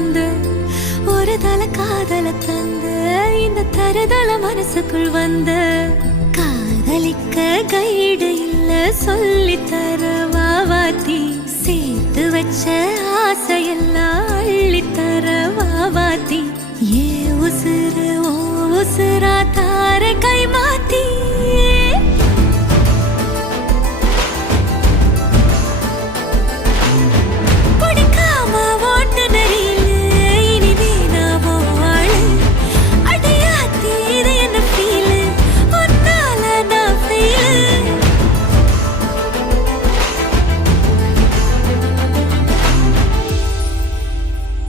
வந்து ஒரு தல காதல தந்து இந்த தருதல மனசுக்குள் வந்து காதலிக்க கைடு இல்ல சொல்லி தர வாவாத்தி சேர்த்து வச்ச ஆசையெல்லாம் அள்ளித்த